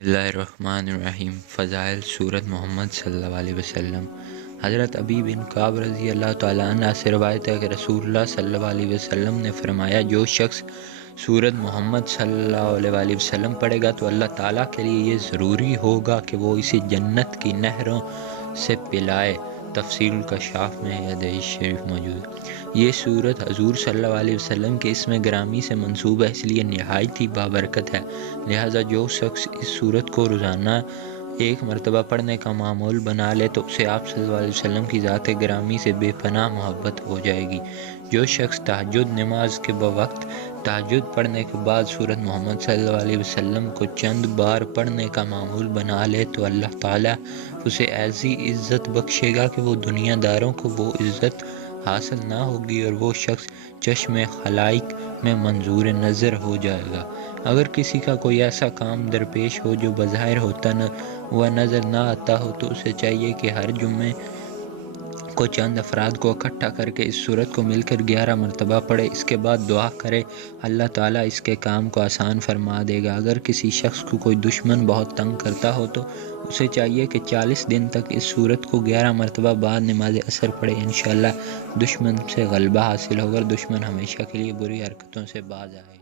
بسم اللہ الرحمن الرحیم۔ فضائل سورت محمد صلی اللہ علیہ وسلم۔ حضرت ابی بن کعب رضی اللہ تعالیٰ عنہ سے روایت ہے کہ رسول اللہ صلی اللہ علیہ وسلم نے فرمایا، جو شخص سورت محمد صلی اللہ علیہ وسلم پڑھے گا تو اللہ تعالیٰ کے لیے یہ ضروری ہوگا کہ وہ اسے جنت کی نہروں سے پلائے۔ تفسیر الکشاف میں یہ حدیث شریف موجود ہے۔ یہ سورت حضور صلی اللہ علیہ وسلم کے اسم گرامی سے منسوب ہے، اس لیے نہایت ہی بابرکت ہے۔ لہٰذا جو شخص اس سورت کو روزانہ ایک مرتبہ پڑھنے کا معمول بنا لے تو اسے آپ صلی اللہ علیہ وسلم کی ذات گرامی سے بے پناہ محبت ہو جائے گی۔ جو شخص تہجد نماز کے بوقت تہجد پڑھنے کے بعد سورت محمد صلی اللہ علیہ وسلم کو چند بار پڑھنے کا معمول بنا لے تو اللہ تعالیٰ اسے ایسی عزت بخشے گا کہ وہ دنیا داروں کو وہ عزت حاصل نہ ہوگی اور وہ شخص چشم خلائق میں منظور نظر ہو جائے گا۔ اگر کسی کا کوئی ایسا کام درپیش ہو جو بظاہر ہوتا و نظر نہ آتا ہو تو اسے چاہیے کہ ہر جمعے کو چند افراد کو اکٹھا کر کے اس سورت کو مل کر 11 مرتبہ پڑھے، اس کے بعد دعا کرے، اللہ تعالیٰ اس کے کام کو آسان فرما دے گا۔ اگر کسی شخص کو کوئی دشمن بہت تنگ کرتا ہو تو اسے چاہیے کہ 40 دن تک اس سورت کو 11 مرتبہ بعد نماز عصر پڑھے، انشاءاللہ دشمن سے غلبہ حاصل ہوگا، دشمن ہمیشہ کے لیے بری حرکتوں سے باز آئے گا۔